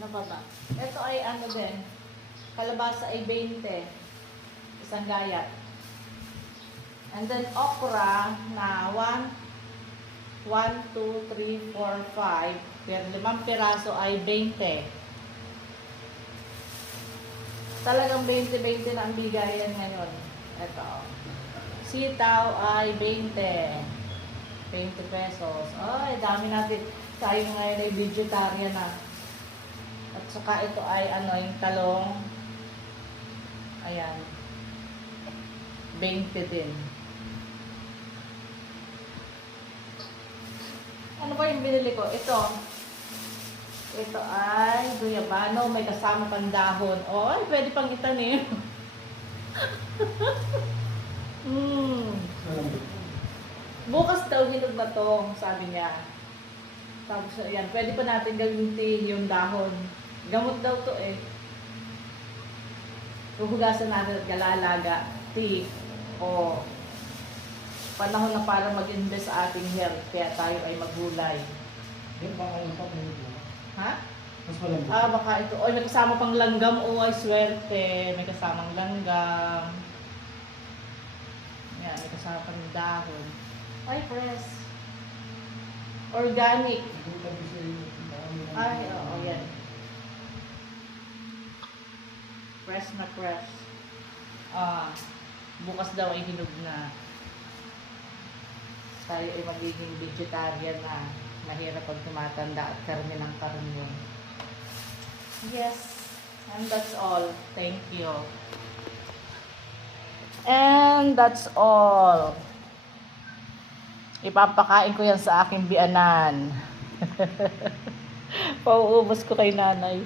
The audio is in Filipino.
Ano pa ba? Ito ay ano din. Kalabasa ay 20. Isang gayat. And then okra na 1, 2, 3, 4, 5. Pero 5 piraso ay 20. Talagang 20-20 na ang bigayan ngayon. Ito. Sitaw ay 20. 20 pesos. Ay, dami natin. Tayo ngayon ay vegetarian na. At saka ito ay ano, yung talong. Ayan. 20 din. Ano ba yung binili ko? Ito. Ito ay guyabano. May kasama pang dahon. Oh, ay, pwede pang itanim. Bukas daw hinog na to, sabi niya. Tapos, ayan, pwede pa natin gawin tea yung dahon. Gamot daw to eh. Huhugasan natin at galalaga. Tea. O, panahon na para mag-invest sa ating health. Kaya tayo ay maggulay. Yung baka yung pang Ha? mas malambot. Baka ito. Oy, may kasama pang langgam. Oh, ay swerte. May kasamang langgam. Yan, may kasama pang dahon. Ay, fresh. Organic. Ay, oo, yan. Fresh na fresh. Bukas daw ay hinog na. Tayo ay magiging vegetarian na. Mahirap pag tumatanda at karne ng karne. Yes. And that's all. Thank you. And that's all. Ipapakain ko yan sa aking bianan. Pauubos ko kay nanay.